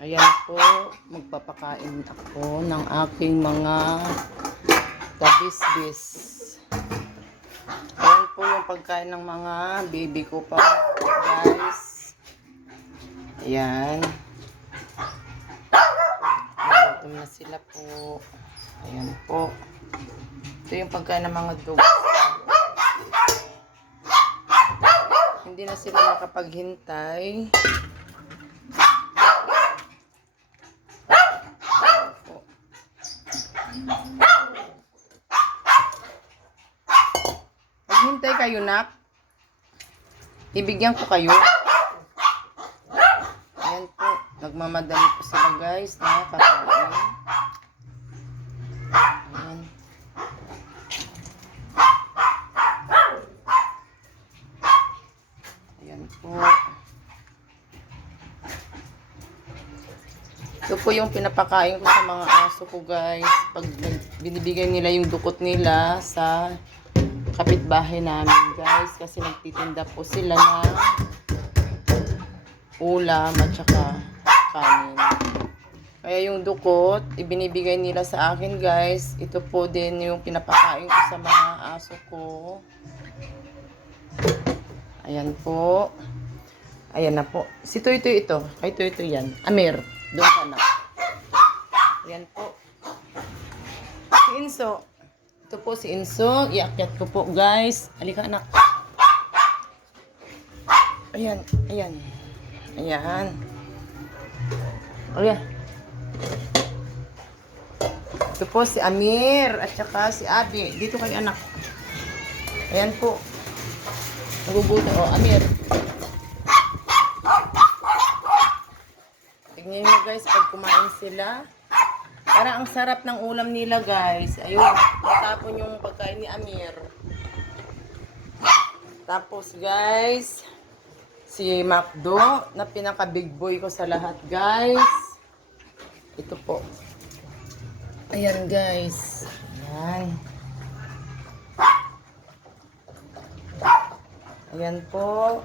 Ayan po, magpapakain ako ng aking mga tabisbis. Ayan po yung pagkain ng mga baby ko pa, guys. Ayan. Nagutom na sila po. Ayan po. Ito yung pagkain ng mga dogs. Hindi na sila makapaghintay. po. Maghintay kayo, nak. Ibigyan ko kayo. Ayan po. Nagmamadali po sila, guys. Na, kakain. Ayan. Ayan po. Ito po yung pinapakain ko sa mga aso ko guys. Pag binibigay nila yung dukot nila sa kapitbahay namin guys. Kasi nagtitinda po sila ng ulam at saka kanin. Kaya yung dukot, ibinibigay nila sa akin guys. Ito po din yung pinapakain ko sa mga aso ko. Ayan po. Ayan na po. Si Toy Toy ito. Kay Toy Toy yan. Amir. Doon ka na. Ayan po. Si Inso. Ito po si Inso. Iakyat ko po guys. Halika anak. Ayan. Ayan. Ayan. Ayan. Ito po si Amir at saka si Abi. Dito kay anak. Ayan po. Nagugutom. Oh, Amir. Guys, pag kumain sila. Parang ang sarap ng ulam nila guys. Ayun, natapon yung pagkain ni Amir. Tapos guys, si Macdo na pinaka big boy ko sa lahat guys. Ito po. Ayan guys. Ayan. Ayan po.